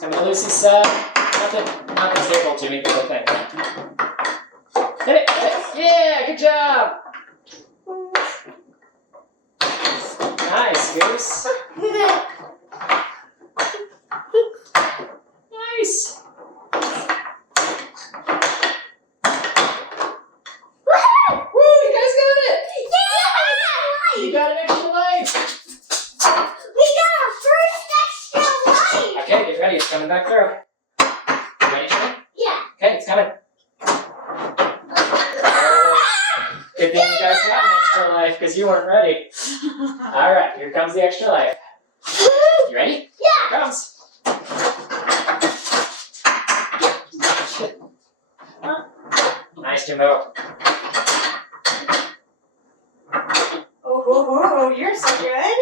Come to Lucy's side. Not the table, Jimmy, but the thing. Hit it, hit it. Yeah, good job. Nice, Goose. Nice. Woo, you guys got it. Yeah! You got an extra life. We got our first extra life! Okay, get ready. It's coming back through. You ready, Jimmy? Yeah. Okay, it's coming. Good thing you guys got an extra life because you weren't ready. All right, here comes the extra life. You ready? Yeah. Here it comes. Nice, Jimbo. Oh, you're so good.